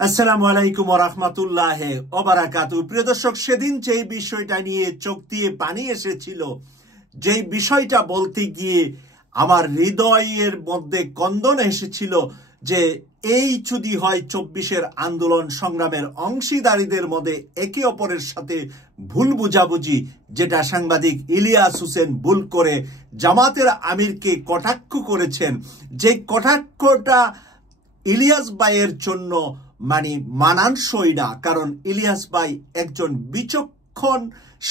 আসসালামু আলাইকুম ওয়া রাহমাতুল্লাহি ওয়া বারাকাতুহু। প্রিয় দর্শক, সেদিন যেই বিষয়টা নিয়ে চোখ দিয়ে পানি এসেছিল, যেই বিষয়টা বলতে গিয়ে আমার হৃদয়ের মধ্যে কন্দন এসেছিল যে এই যদি হয় ২৪-এর আন্দোলন সংগ্রামের অংশীদারীদের মধ্যে একে অপরের সাথে ভুল বুঝাবুঝি, যেটা সাংবাদিক ইলিয়াস হোসেন ভুল করে জামাতের আমিরকে কটাক্ষ করেছেন, যে কটাক্ষটা ইলিয়াস ভাইয়ের জন্য মানানসই না। কারণ ইলিয়াস ভাই একজন বিচক্ষণ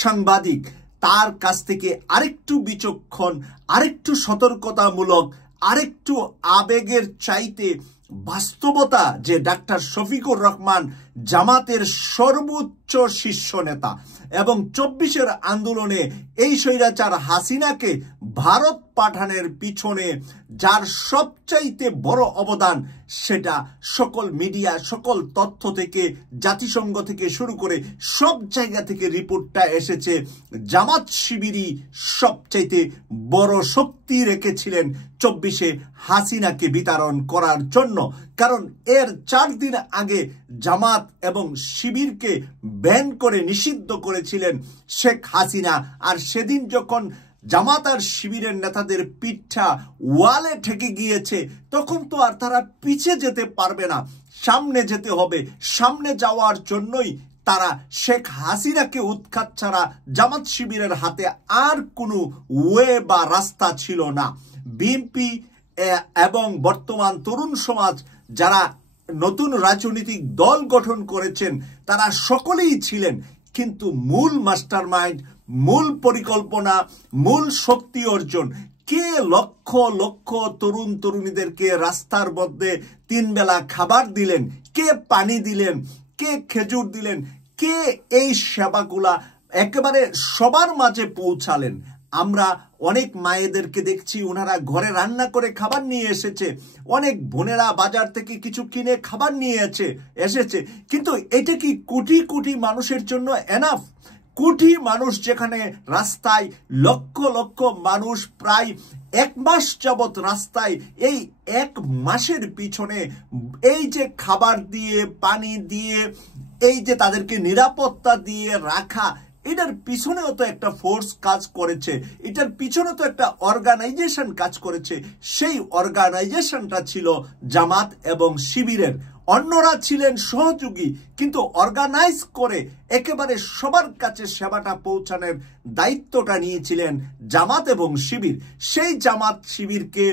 সাংবাদিক, তার কাছ থেকে আরেকটু বিচক্ষণ, আরেকটু সতর্কতামূলক, আরেকটু আবেগের চাইতে বাস্তবতা, যে ডাক্তার শফিকুর রহমান জামাতের সর্বোচ্চ শীর্ষ নেতা এবং ২৪-এর আন্দোলনে এই স্বৈরাচার হাসিনাকে ভারত পাঠানোর পিছনে যার সবচাইতে বড় অবদান, সেটা সকল মিডিয়া, সকল তথ্য থেকে, জাতিসংঘ থেকে শুরু করে সব জায়গা থেকে রিপোর্টটা এসেছে। জামাত শিবিরই সবচাইতে বড় শক্তি রেখেছিলেন ২৪-এ হাসিনাকে বিতাড়ন করার জন্য। কারণ এর ৪ দিন আগে জামাত এবং শিবিরকে ব্যান করে নিষিদ্ধ করেছিলেন শেখ হাসিনা। আর সেদিন যখন জামাত আর শিবিরের নেতাদের পিঠটা ওয়ালে ঠেকে গিয়েছে, তখন তো আর তারা পিছে যেতে পারবে না, সামনে যেতে হবে। সামনে যাওয়ার জন্যই তারা শেখ হাসিনাকে উৎখাত ছাড়া জামাত শিবিরের হাতে আর কোনো ওয়ে বা রাস্তা ছিল না। বিএনপি এবং বর্তমান তরুণ সমাজ যারা নতুন রাজনৈতিক দল গঠন করেছেন, তারা সকলেই ছিলেন, কিন্তু মূল মাস্টারমাইন্ড, মূল পরিকল্পনা, মূল শক্তি অর্জন কে? লক্ষ লক্ষ তরুণ তরুণীদেরকে রাস্তার মধ্যে ৩ বেলা খাবার দিলেন, কে পানি দিলেন, কে খেজুর দিলেন, কে এই সেবাগুলা একেবারে সবার মাঝে পৌঁছালেন। আমরা অনেক মায়েদেরকে দেখছি, ওনারা ঘরে রান্না করে খাবার নিয়ে এসেছে, অনেক বোনেরা বাজার থেকে কিছু কিনে খাবার নিয়ে এসেছে। কিন্তু এটা কি কোটি কোটি মানুষের জন্য এনাফ? কোটি মানুষ যেখানে রাস্তায়, লক্ষ লক্ষ মানুষ প্রায় ১ মাস যাবৎ রাস্তায়, এই ১ মাসের পিছনে এই যে খাবার দিয়ে, পানি দিয়ে, এই যে তাদেরকে নিরাপত্তা দিয়ে রাখা, এটার পিছনেও তো একটা ফোর্স কাজ করেছে, এটার পিছনে তো একটা অর্গানাইজেশন কাজ করেছে। সেই অর্গানাইজেশনটা ছিল জামাত এবং শিবিরের। অন্যরা ছিলেন সহযোগী, কিন্তু অর্গানাইজ করে একেবারে সবার কাছে সেবাটা পৌঁছানোর দায়িত্বটা নিয়েছিলেন জামাত এবং শিবির। সেই জামাত শিবিরকে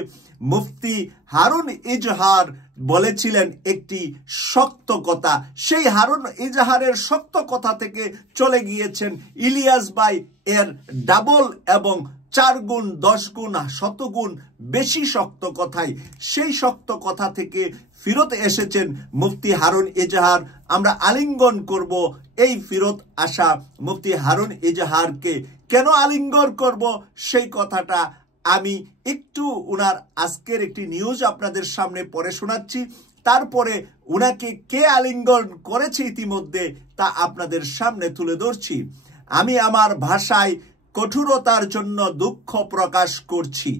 মুফতি হারুন ইজহার বলেছিলেন একটি শক্ত কথা। সেই হারুন ইজহারের শক্ত কথা থেকে চলে গিয়েছেন ইলিয়াস ভাই এর ডাবল এবং ৪ গুণ, ১০ গুণ, ১০০ গুণ বেশি শক্ত কথাই। সেই শক্ত কথা থেকে ফিরত এসেছেন মুফতি হারুন ইজহার। আমরা আলিঙ্গন করব এই ফিরত আসা মুফতি হারুন ইজহারকে। কেন আলিঙ্গন করব সেই কথাটা আমি একটু উনার আজকের একটি নিউজ আপনাদের সামনে পড়ে শোনাচ্ছি, তারপরে উনাকে কে আলিঙ্গন করেছে ইতিমধ্যে তা আপনাদের সামনে তুলে ধরছি। আমি আমার ভাষায় কঠোরতার জন্য দুঃখ প্রকাশ করছি,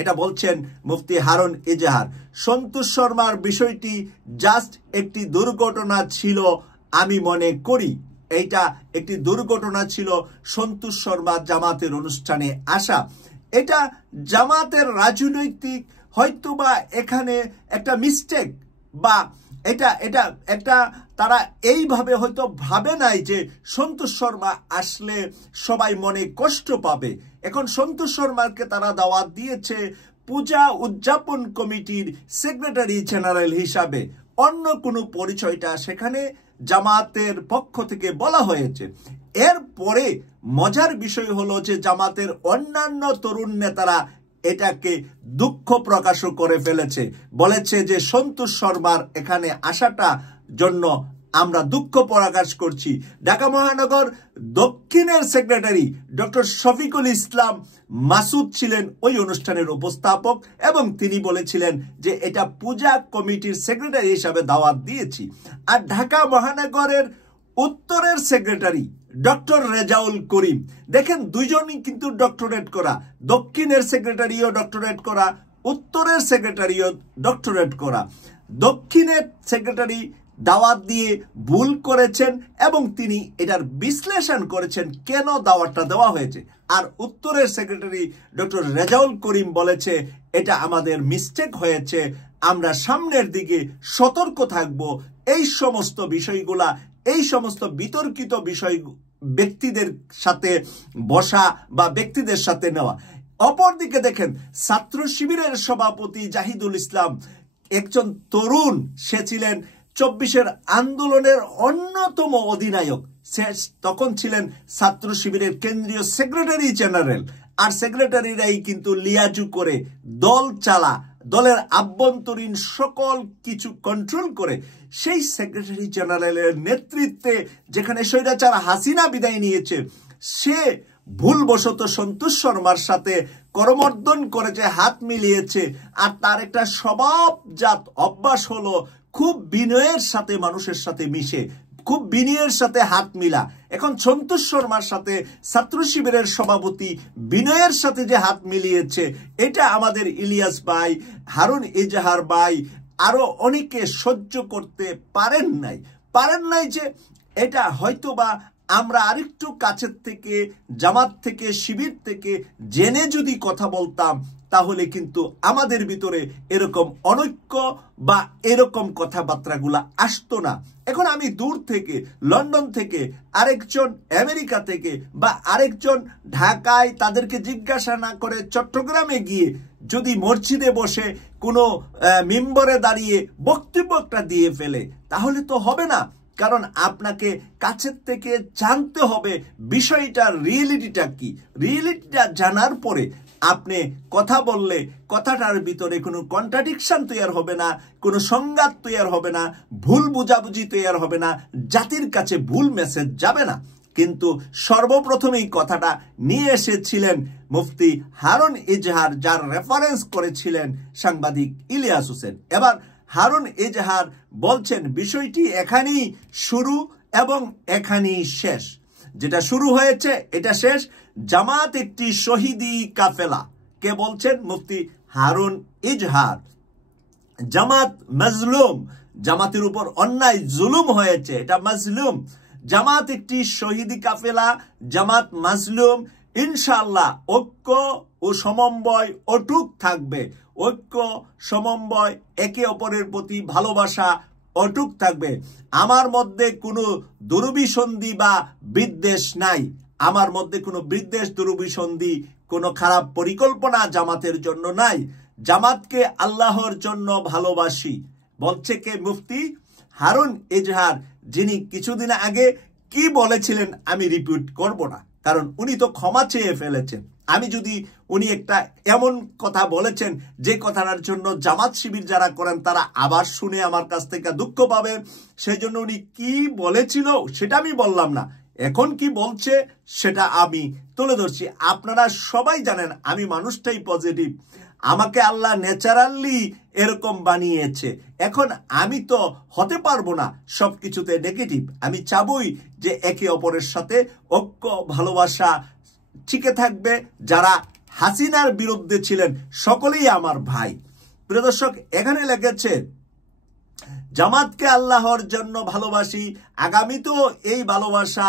এটা বলছেন মুফতি হারুন ইজহার। সন্তোষ শর্মার বিষয়টি জাস্ট একটি দুর্ঘটনা ছিল, আমি মনে করি এইটা একটি দুর্ঘটনা ছিল। সন্তোষ শর্মা জামাতের অনুষ্ঠানে আসা, এটা জামাতের রাজনৈতিক হয়তোবা এখানে একটা মিস্টেক, বা এটা একটা তারা এইভাবে হয়তো ভাবে নাই যে সন্তোষ শর্মা আসলে সবাই মনে কষ্ট পাবে। এখন সন্তোষ শর্মাকে তারা দাওয়াত দিয়েছে পূজা উদযাপন কমিটির সেক্রেটারি জেনারেল হিসাবে, অন্য কোনো পরিচয়টা সেখানে জামাতের পক্ষ থেকে বলা হয়েছে। এরপরে মজার বিষয় হলো যে জামাতের অন্যান্য তরুণ নেতারা এটাকে দুঃখ প্রকাশও করে ফেলেছে, বলেছে যে সন্তোষ শর্মার এখানে আসাটা জন্য আমরা দুঃখ প্রকাশ করছি। ঢাকা মহানগর দক্ষিণের সেক্রেটারি ডক্টর শফিকুল ইসলাম মাসুদ ছিলেন ওই অনুষ্ঠানের উপস্থাপক, এবং তিনি বলেছিলেন যে এটা পূজা কমিটির সেক্রেটারি হিসাবে দাওয়াত দিয়েছি। আর ঢাকা মহানগরের উত্তরের সেক্রেটারি ডক্টর রেজাউল করিম, দেখেন দুইজনই কিন্তু ডক্টরেট করা, দক্ষিণের সেক্রেটারিও ডক্টরেট করা, উত্তরের সেক্রেটারিও ডক্টরেট করা। দক্ষিণের সেক্রেটারি দাওয়াত দিয়ে ভুল করেছেন এবং তিনি এটার বিশ্লেষণ করেছেন কেন দাওয়াতটা দেওয়া হয়েছে। আর উত্তরের সেক্রেটারি ডক্টর রেজাউল করিম বলেছে এটা আমাদের মিস্টেক হয়েছে, আমরা সামনের দিকে সতর্ক থাকব। এই সমস্ত বিষয়গুলা, এই সমস্ত বিতর্কিত বিষয় ব্যক্তিদের সাথে বসা বা ব্যক্তিদের সাথে নেওয়া। অপরদিকে দেখেন, ছাত্র শিবিরের সভাপতি জাহিদুল ইসলাম একজন তরুণ, সে ছিলেন 24-এর আন্দোলনের অন্যতম অধিনায়ক। সে তখন ছিলেন ছাত্র শিবিরের কেন্দ্রীয় সেক্রেটারি জেনারেল। আর সেক্রেটারিরাই কিন্তু লিয়াজু করে দল চালা, দলের আভ্যন্তরীণ সকল কিছু কন্ট্রোল করে। সেই সেক্রেটারি জেনারেলের নেতৃত্বে যেখানে স্বৈরাচার হাসিনা বিদায় নিয়েছে, সে ভুলবশত সন্তোষ শর্মার সাথে করমর্দন করেছে, হাত মিলিয়েছে। আর তার একটা স্বভাবজাত অভ্যাস হলো খুব বিনয়ের সাথে মানুষের সাথে মিশে, খুব বিনয়ের সাথে হাত মিলা। এখন সন্তোষ শর্মার সাথে ছাত্র শিবিরের সভাপতি বিনয়ের সাথে যে হাত মিলিয়েছে, এটা আমাদের ইলিয়াস ভাই, হারুন এজাহার ভাই আরো অনেকে সহ্য করতে পারেন নাই যে এটা হয়তোবা আমরা আরেকটু কাছের থেকে, জামাত থেকে, শিবির থেকে জেনে যদি কথা বলতাম, তাহলে কিন্তু আমাদের ভিতরে এরকম অনৈক্য বা এরকম কথাবার্তাগুলা আসতো না। এখন আমি দূর থেকে, লন্ডন থেকে, আরেকজন আমেরিকা থেকে বা আরেকজন ঢাকায়, তাদেরকে জিজ্ঞাসা না করে চট্টগ্রামে গিয়ে যদি মসজিদে বসে কোনো মিম্বরে দাঁড়িয়ে বক্তব্যটা দিয়ে ফেলে, তাহলে তো হবে না। কারণ আপনাকে কাছের থেকে জানতে হবে বিষয়টার রিয়েলিটিটা কি। রিয়েলিটিটা জানার পরে আপনি কথা বললে কথাটার ভিতরে কোনো কন্ট্রাডিকশন তৈরি হবে না, কোনো সংঘাত তৈরি হবে না, ভুল বুঝাবুঝি তৈরি হবে না, জাতির কাছে ভুল মেসেজ যাবে না। কিন্তু সর্বপ্রথমেই কথাটা নিয়ে এসেছিলেন মুফতি হারুন এজাহার, যার রেফারেন্স করেছিলেন সাংবাদিক ইলিয়াস হোসেন। এবার হারুন এজাহার বলছেন বিষয়টি এখানেই শুরু এবং এখানেই শেষ। যেটা শুরু হয়েছে এটা শেষ। জামাত একটি শহীদি কাফেলা। কে বলছেন? মুফতি হারুন এজাহার। জামাত মাজলুম, জামাতের উপর অন্যায় জুলুম হয়েছে, এটা মাজলুম। জামাত একটি শহীদি কাফেলা, জামাত মাজলুম। ইনশাআল্লাহ ঐক্য ও সমন্বয় অটুট থাকবে। ঐক্য, সমন্বয়, একে অপরের প্রতি ভালোবাসা অটুট থাকবে। আমার মধ্যে কোনো দুরভিসন্ধি বা বিদ্বেষ নাই। আমার মধ্যে কোনো বিদ্বেষ, দুরভিসন্ধি, কোনো খারাপ পরিকল্পনা জামাতের জন্য নাই। জামাতকে আল্লাহর জন্য ভালোবাসি। বলছে কে? মুফতি হারুন এজাহার, যিনি কিছুদিন আগে কি বলেছিলেন আমি রিপিট করব না, কারণ উনি তো ক্ষমা চেয়ে ফেলেছেন। আমি যদি উনি একটা এমন কথা বলেছেন যে কথাটার জন্য জামাত শিবির যারা করেন তারা আবার শুনে আমার কাছ থেকে দুঃখ পাবে, সেই জন্য উনি কি বলেছিল সেটা আমি বললাম না। এখন কি বলছে সেটা আমি তুলে ধরছি। আপনারা সবাই জানেন আমি মানুষটাই পজিটিভ, আমাকে আল্লাহ ন্যাচারালি এরকম বানিয়েছে। এখন আমি তো হতে পারবো না সবকিছুতে নেগেটিভ। আমি চাবই যে একে অপরের সাথে ঐক্য, ভালোবাসা টিকে থাকবে। যারা হাসিনার বিরুদ্ধে ছিলেন সকলেই আমার ভাই। প্রিয় দর্শক, এখানে লেগেছে জামাতকে আল্লাহর জন্য ভালোবাসি, আগামীতেও এই ভালোবাসা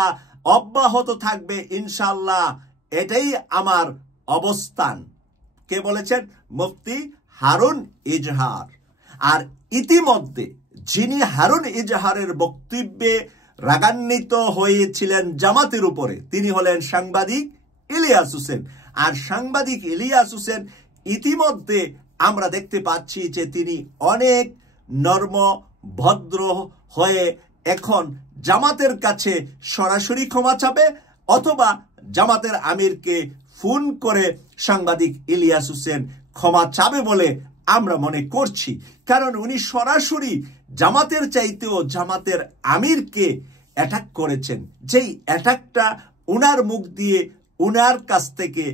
অব্যাহত থাকবে ইনশাআল্লাহ, এটাই আমার অবস্থান। কে বলেছেন? মুফতি হারুন এজাহার। আর ইতিমধ্যে যিনি হারুন এজাহারের বক্তব্যে রাগান্বিত হয়েছিলেন জামাতের উপরে, তিনি হলেন সাংবাদিক ইলিয়াস হোসেন। আর সাংবাদিক ইলিয়াস হোসেন ইতিমধ্যে আমরা দেখতে পাচ্ছি যে তিনি অনেক নরম ভদ্র হয়ে এখন জামাতের কাছে সরাসরি ক্ষমা চাবে, অথবা জামাতের আমিরকে ফোন করে সাংবাদিক ইলিয়াস হোসেন ক্ষমা চাবে বলে আমরা মনে করছি। কারণ উনি সরাসরি জামাতের চাইতেও জামাতের আমিরকে অ্যাটাক করেছেন, যেই অ্যাটাকটা উনার মুখ দিয়ে, উনার কাছ থেকে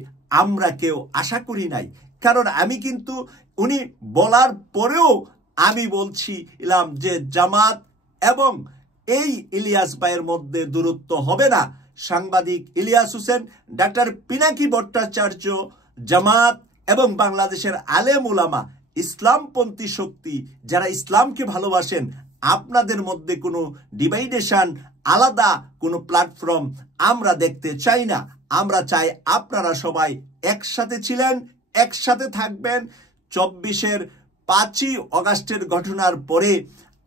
আমরা কেউ আশা করি নাই। কারণ আমি কিন্তু উনি বলার পরেও আমি বলছিলাম যে জামাত এবং এই ইলিয়াস ভাইয়ের মধ্যে দূরত্ব হবে না। সাংবাদিক ইলিয়াস হোসেন, ডাক্তার পিনাকি ভট্টাচার্য, জামাত এবং বাংলাদেশের আলেম উলামা, ইসলামপন্থী শক্তি যারা ইসলামকে ভালোবাসেন, আপনাদের মধ্যে কোনো ডিভাইডেশন, আলাদা কোনো প্ল্যাটফর্ম আমরা দেখতে চাই না। আমরা চাই আপনারা সবাই একসাথে ছিলেন, একসাথে থাকবেন। 24-এর 5ই অগাস্টের ঘটনার পরে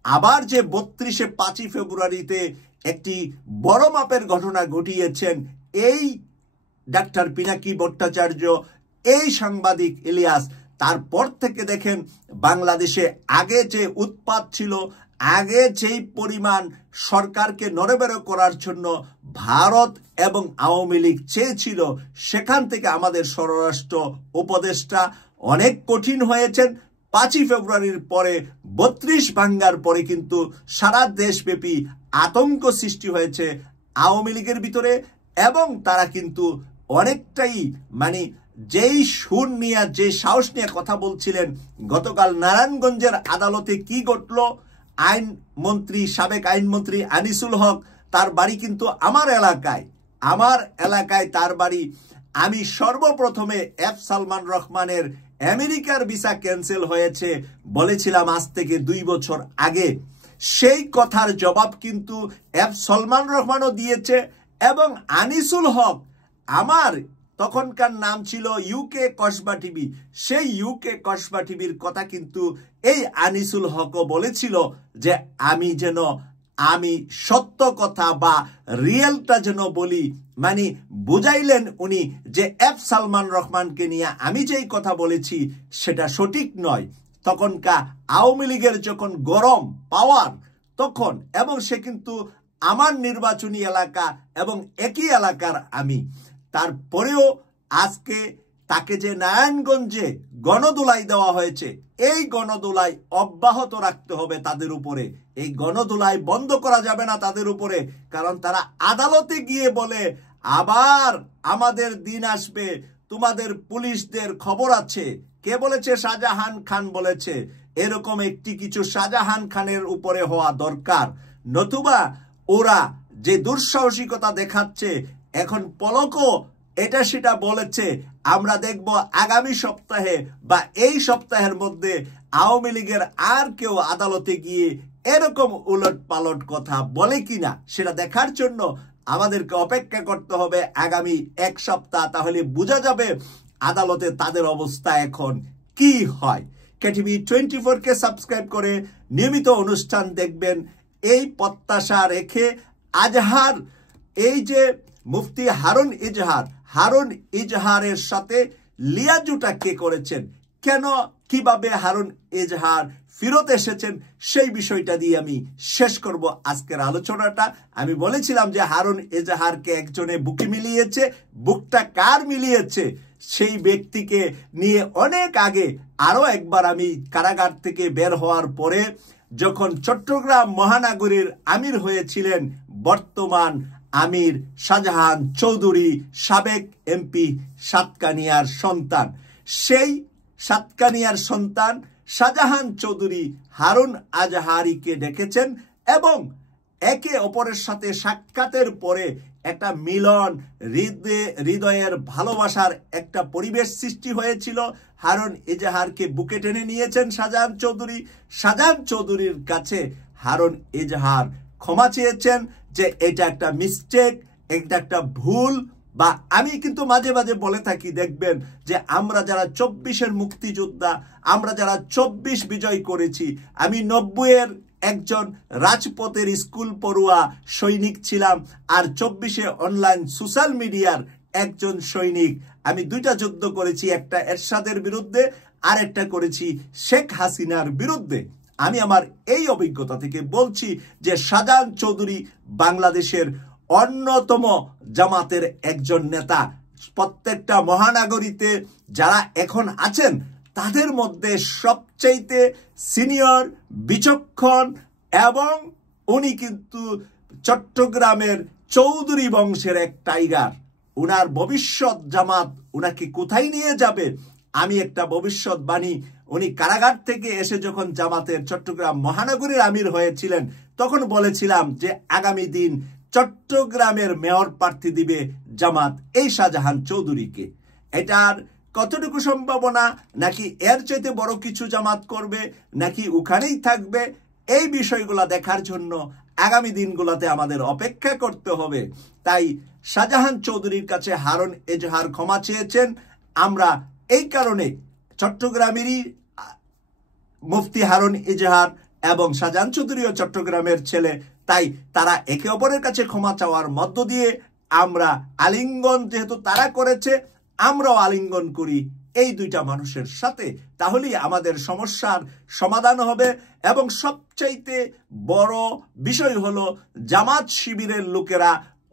আবার যে 32-এ 5ই ফেব্রুয়ারিতে একটি বড় মাপের ঘটনা ঘটিয়েছেন এই ডাক্তার পিনাকি ভট্টাচার্য, এই সাংবাদিক ইলিয়াস, তারপর থেকে দেখেন বাংলাদেশে আগে যে উৎপাত ছিল, আগে যেই পরিমাণ সরকারকে নড়েবেড়ে করার জন্য ভারত এবং আওয়ামী লীগ চেয়েছিল, সেখান থেকে আমাদের স্বরাষ্ট্র উপদেষ্টা অনেক কঠিন হয়েছেন। 5ই ফেব্রুয়ারির পরে 32 ভাঙ্গার পরে কিন্তু সারা দেশব্যাপী আতঙ্ক সৃষ্টি হয়েছে আওয়ামী লীগের ভিতরে, এবং তারা কিন্তু অনেকটাই যেই সুর নিয়ে, যে সাহস নিয়ে কথা বলছিলেন। গতকাল নারায়ণগঞ্জের আদালতে কি ঘটল, সাবেক আইনমন্ত্রী আনিসুল হক, তার বাড়ি কিন্তু আমার এলাকায় তার বাড়ি। আমি সর্বপ্রথমে সালমান রহমানের আমেরিকার ভিসা ক্যান্সেল হয়েছে বলেছিলাম আজ থেকে 2 বছর আগে। সেই কথার জবাব কিন্তু সালমান রহমানও দিয়েছে, এবং আনিসুল হক, আমার তখনকার নাম ছিল ইউকে কসবা টিভি, সেই ইউকে কসবা টিভির কথা কিন্তু এই আনিসুল হকও বলেছিল যে আমি সত্য কথা বা রিয়েলটা যেন বলি। বুঝাইলেন উনি যে সালমান রহমানকে নিয়ে আমি যেই কথা বলেছি সেটা সঠিক নয়। তখনকার আওয়ামী লীগের যখন গরম পাওয়ার তখন, এবং সে কিন্তু আমার নির্বাচনী এলাকা এবং একই এলাকার আমি, তারপরেও আজকে তাকে যে নারায়ণগঞ্জে গণদোলাই দেওয়া হয়েছে, এই গণদোলাই অব্যাহত রাখতে হবে তাদের উপরে। এই গণদোলাই বন্ধ করা যাবে না তাদের উপরে, কারণ তারা আদালতে গিয়ে বলে আবার আমাদের দিন আসবে, তোমাদের পুলিশদের খবর আছে। কে বলেছে? শাহজাহান খান বলেছে। এরকম একটি কিছু শাহজাহান খানের উপরে হওয়া দরকার, নতুবা ওরা যে দুঃসাহসিকতা দেখাচ্ছে, এখন পলকও এটা সেটা বলেছে। আমরা দেখব আগামী সপ্তাহে বা এই সপ্তাহের মধ্যে আওয়ামী লীগের আর কেউ আদালতে গিয়ে এরকম উলট পালট কথা বলে কিনা, সেটা দেখার জন্য আমাদেরকে অপেক্ষা করতে হবে আগামী 1 সপ্তাহ। তাহলে বোঝা যাবে আদালতে তাদের অবস্থা এখন কি হয়। কেটিভি 24-কে সাবস্ক্রাইব করে নিয়মিত অনুষ্ঠান দেখবেন, এই প্রত্যাশা রেখে আজহার, এই যে মুফতি হারুন ইজহারের সাথে লিয়াজুটা কে করেছেন, কেন কিভাবে হারুন ইজহার ফিরত এসেছেন, সেই বিষয়টা দিয়ে আমি শেষ করব আজকের আলোচনাটা। আমি বলেছিলাম যে হারুন ইজহারকে একজনে বুকে মিলিয়েছে, বুকটা কার মিলিয়েছে সেই ব্যক্তিকে নিয়ে অনেক আগে আরো একবার আমি কারাগার থেকে বের হওয়ার পরে, যখন চট্টগ্রাম মহানগরীর আমির হয়েছিলেন বর্তমান আমির শাহজাহান চৌধুরী, সাবেক এমপি সাতকানিয়ার সন্তান, সেই সাতকানিয়ার সন্তান শাহজাহান চৌধুরী হারুন আজহারিকে ডেকেছেন, এবং একে অপরের সাথে সাক্ষাতের পরে একটা মিলন, হৃদয়ের ভালোবাসার একটা পরিবেশ সৃষ্টি হয়েছিল। হারুন ইজহারকে বুকে টেনে নিয়েছেন শাহজাহান চৌধুরীর কাছে হারুন ইজহার ক্ষমা চেয়েছেন যে এটা একটা মিস্টেক, এটা একটা ভুল। বা আমি কিন্তু মাঝে মাঝে বলে থাকি, দেখবেন যে আমরা যারা 24-এর মুক্তিযোদ্ধা, আমরা যারা 24 বিজয় করেছি, আমি 90-এর একজন রাজপথের স্কুল পড়ুয়া সৈনিক ছিলাম, আর 24-এ অনলাইন সোশ্যাল মিডিয়ার একজন সৈনিক। আমি 2টা যুদ্ধ করেছি, একটা এরশাদের বিরুদ্ধে আর একটা করেছি শেখ হাসিনার বিরুদ্ধে। আমি আমার এই অভিজ্ঞতা থেকে বলছি যে শাহজাহান চৌধুরী বাংলাদেশের অন্যতম জামাতের একজন নেতা। প্রত্যেকটা মহানগরীতে যারা এখন আছেন তাদের মধ্যে সবচাইতে সিনিয়র, বিচক্ষণ, এবং উনি কিন্তু চট্টগ্রামের চৌধুরী বংশের এক টাইগার। উনার ভবিষ্যৎ জামাত উনাকে কোথায় নিয়ে যাবে, আমি একটা ভবিষ্যৎবাণী, উনি কারাগার থেকে এসে যখন জামাতের চট্টগ্রাম মহানগরীর আমির হয়েছিলেন তখন বলেছিলাম যে আগামী দিন চট্টগ্রামের মেয়র প্রার্থী দিবে জামাত এই শাহজাহান চৌধুরীকে। এটার কতটুকু সম্ভাবনা, নাকি এর চাইতে বড় কিছু জামাত করবে, নাকি ওখানেই থাকবে, এই বিষয়গুলা দেখার জন্য আগামী দিনগুলোতে আমাদের অপেক্ষা করতে হবে। তাই শাহজাহান চৌধুরীর কাছে হারুন এজাহার ক্ষমা চেয়েছেন। আমরা এই কারণে চট্টগ্রামেরই মুফতি হারুন এজাহার এবং শাহজাহান চৌধুরীও চট্টগ্রামের ছেলে, তাই তারা একে অপরের কাছে ক্ষমা চাওয়ার মধ্য দিয়ে আমরা আলিঙ্গন যেহেতু তারা করেছে, আমরাও আলিঙ্গন করি এই দুইটা মানুষের সাথে, তাহলেই আমাদের সমস্যার সমাধান হবে। এবং সবচাইতে বড় বিষয় হলো জামাত শিবিরের লোকেরা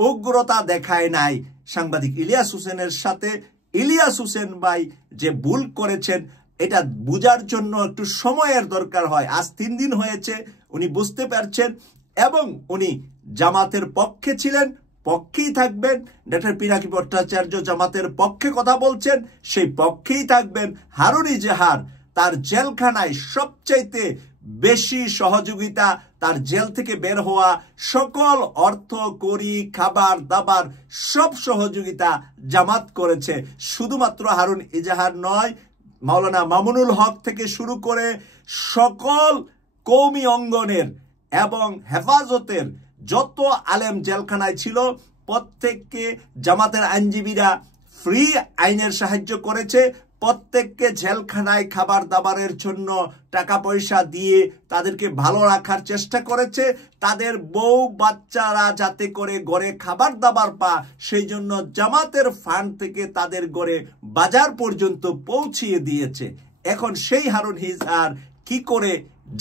উগ্রতা দেখায় নাই সাংবাদিক ইলিয়াস হোসেনের সাথে। ইলিয়াস হোসেন ভাই যে ভুল করেছেন এটা বুঝার জন্য একটু সময়ের দরকার হয়। আজ 3 দিন হয়েছে, উনি বুঝতে পারছেন এবং উনি জামাতের পক্ষে ছিলেন, পক্ষেই থাকবেন। ডক্টর পিনাকি ভট্টাচার্য জামাতের পক্ষে কথা বলছেন, সেই পক্ষেই থাকবেন। হারুন এজাহার তার জেলখানায় সবচাইতে বেশি সহযোগিতা, তার জেল থেকে বের হওয়া সকল অর্থ কড়ি খাবার দাবার সব সহযোগিতা জামাত করেছে। শুধুমাত্র হারুন এজাহার নয়, মাওলানা মামুনুল হক থেকে শুরু করে সকল কওমি অঙ্গনের এবং হেফাজতের যত আলেম জেলখানায় ছিল প্রত্যেককে জামাতের আইনজীবীরা ফ্রি আইনের সাহায্য করেছে। প্রত্যেককে জেলখানায় খাবার দাবারের জন্য টাকা পয়সা দিয়ে তাদেরকে ভালো রাখার চেষ্টা করেছে। তাদের বউ বাচ্চারা যাতে করে ঘরে খাবার দাবার পা, সেই জন্য জামাতের ফান্ড থেকে তাদের ঘরে বাজার পর্যন্ত পৌঁছিয়ে দিয়েছে। এখন সেই হারুন এজাহার কি করে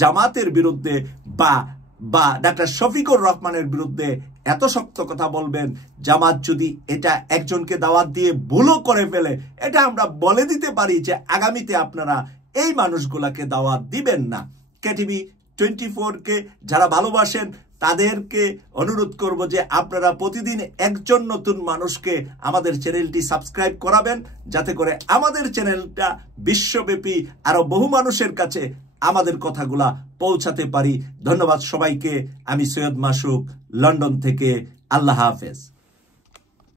জামাতের বিরুদ্ধে বা ডাক্তার শফিকুর রহমানের বিরুদ্ধে এত শক্ত কথা বলবেন? জামাত যদি এটা একজনকে দাওয়াত দিয়ে ভুলও করে ফেলে, এটা আমরা বলে দিতে পারি যে আগামীতে আপনারা এই মানুষগুলাকে দাওয়াত দিবেন না। কেটিভি 24-কে যারা ভালোবাসেন তাদেরকে অনুরোধ করব যে আপনারা প্রতিদিন একজন নতুন মানুষকে আমাদের চ্যানেলটি সাবস্ক্রাইব করাবেন, যাতে করে আমাদের চ্যানেলটা বিশ্বব্যাপী আরো বহু মানুষের কাছে আমাদের কথাগুলা পৌঁছাতে পারি। ধন্যবাদ সবাইকে। আমি সৈয়দ মাসুক, লন্ডন থেকে। আল্লাহ হাফেজ।